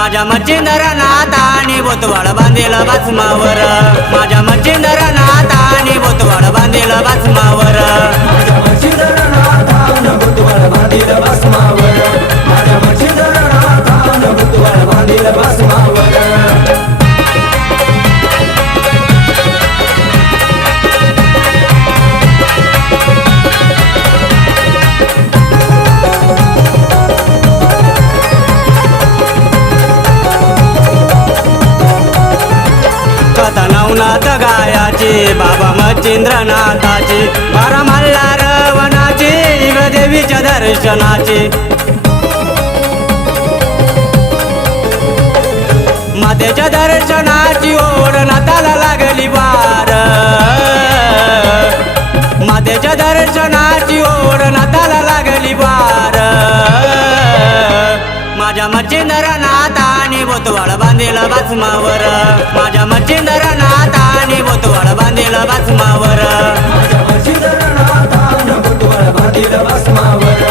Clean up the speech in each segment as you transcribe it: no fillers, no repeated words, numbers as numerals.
माझ्या मच्छिंदर नाथाने बोतवाड बांधेल भस्मावर माझ्या मच्छिंदर नाथाने बोतवाड बांधेल भस्मावर माझ्या मच्छिंदर नाथाने बोतवाड बांधेल भस्मावर माझ्या मच्छिंदर नाथाने बोतवाड बांधेल भस्मावर कथा नवनाथ गायाची बाबा मच्छिंद्रनाथाची 12 मल्हार वनाची देवीच्या दर्शनाची मातेच्या दर्शनाची ओढ नाताला लागली वार मातेच्या दर्शनाची ओढ नाताला लागली वार माझ्या मच्छिंदर नाथाने बोतवाड बांधेल भस्मावर माझ्या मच्छिंदर नाथाने बोतवाड बांधेल भस्मावर माझ्या मच्छिंदर नाथाने बोतवाड बांधेल भस्मावर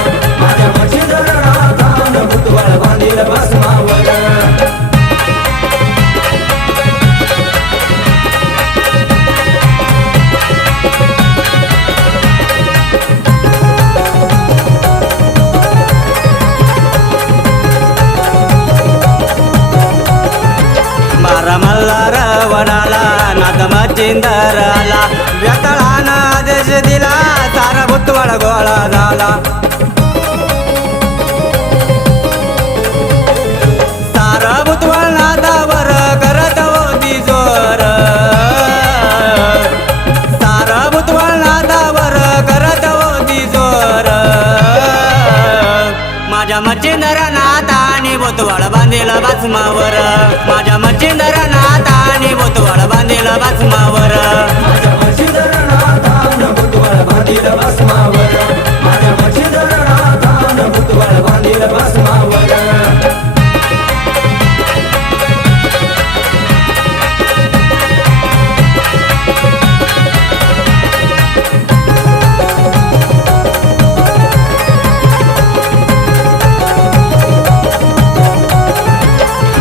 माझ्या मच्छिंदर नाथाने बोतवाड बांधेल भस्मावर मल्हार वनाला नाथ मच्छिंदराला व्यतळानं आदेश दिला सारा भूतवाड गोळा झाला सारा भूतवाड नाथावर करत होती जोर सारा भूतवाड नाथावर करत होती जोर माझ्या मच्छिंदर नाथाने बोतवाड बांधेल भस्मावर माझ्या मच्छिंदर नाथाने बोतवाड बांधेल भस्मावर माझ्या मच्छिंदर नाथाने बोतवाड बांधेल भस्मावर माझ्या मच्छिंदर नाथाने बोतवाड बांधेल भस्मावर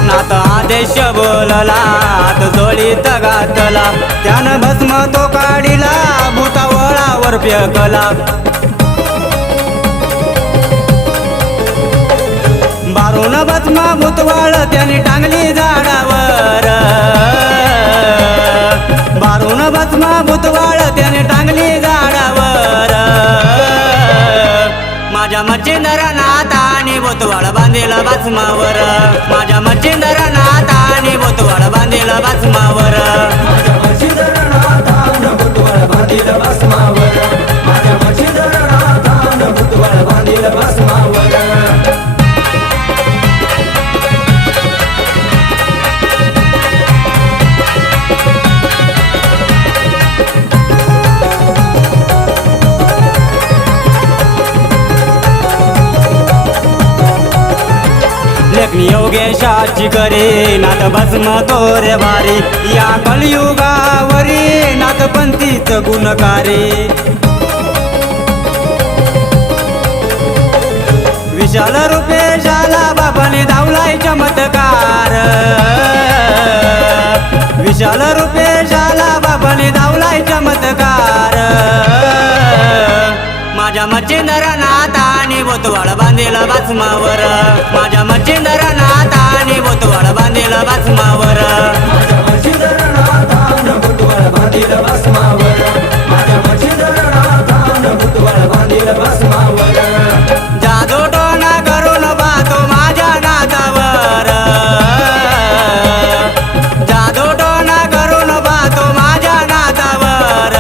नाथ आदेश बोलला हात जोडीत घातला त्यानं भस्म तो काढिला भूतावळावर फेकला बारून भस्म भूतवाळ त्याने टांगली झाडावर बारून भस्म भूतवाळ त्याने टांगली झाडावर माझ्या मच्छिंदर नाथाने बोतवाड बांधेल भस्मावर माझ्या मच्छिंदर नाथाने बोतवाड बांधेल भस्मावर माझ्या मच्छिंदर नाथाने बोतवाड बांधेल भस्मावर माझ्या मच्छिंदर नाथाने बोतवाड बांधेल भस्मावर लेखनी योगेशाची करे नाथ भस्म तोरे भारी या कलियुगावरी नाथ पंथीच गुणकारी विशाल रूपे शाला बाबाने धावलाय चमत्कार विशाल रूपे शाला बाबाने धावलाय चमत्कार माझ्या मच्छिंदर नाथाने बोतवाड बांधेल भस्मावर माझ्या मच्छिंदर नाथाने बोतवाड बांधेल भस्मावर माझ्या मच्छिंदर नाथाने बोतवाड बांधेल भस्मावर माझ्या मच्छिंदर नाथाने बोतवाड बांधेल भस्मावर जादू टोना करून पाहतो माझ्या नाथावर जादू टोना करून पाहतो माझ्या नाथावर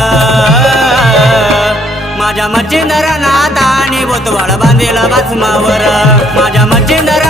माझ्या मच्छिंदर नाथाने बोतवाड बांधेल भस्मावर माझ्या मच्छिंदर